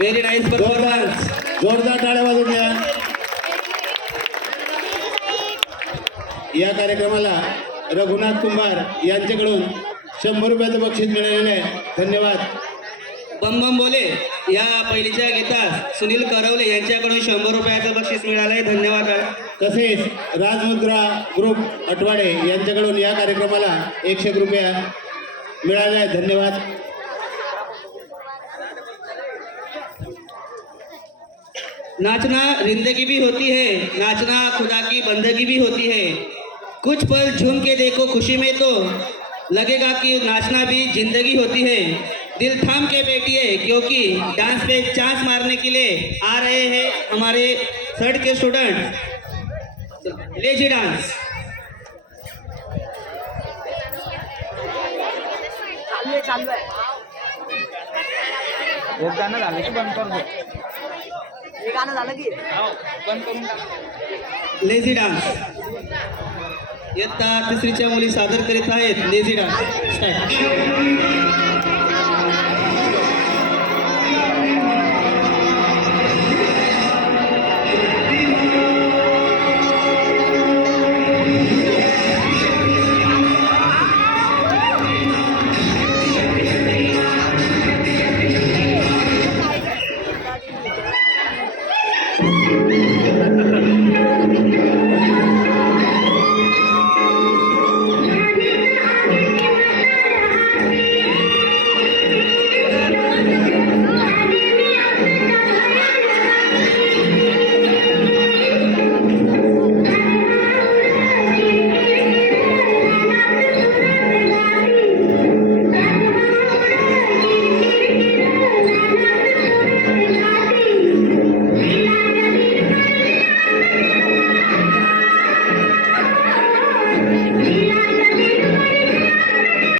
Very nice performance. जोरदार टाळ्या वाजून द्या. या कार्यक्रमाला रघुनाथ कुंभार यांच्याकडून 100 रुपयाचं बक्षीस मिळालेलं आहे. धन्यवाद. बम बम बोले या पहिलीच्या गीतात सुनील करवले यांच्याकडून 100 रुपयाचं बक्षीस मिळालंय. धन्यवाद. तसेच राजमुद्रा ग्रुप अटवाडे यांच्याकडून या कार्यक्रमाला 100 रुपया मिळाले आहे. धन्यवाद. नाचना जिंदगी भी होती है, नाचना खुदा की बंदगी भी होती है. कुछ पल झूम के देखो खुशी में तो लगेगा कि नाचना भी जिंदगी होती है. दिल थाम के बैठिए क्योंकि डांस पे चांस मारने के लिए आ रहे हैं हमारे थर्ड के स्टूडेंट. Lazy dance. चालू आहे. एक गाणं झालं की बंद कर. हे गाणं झालं की बंद करून टाक. Lazy dance. इयत्ता तिसरीच्या मुली सादर करीत आहेत लेझी डान्स. स्टार्ट.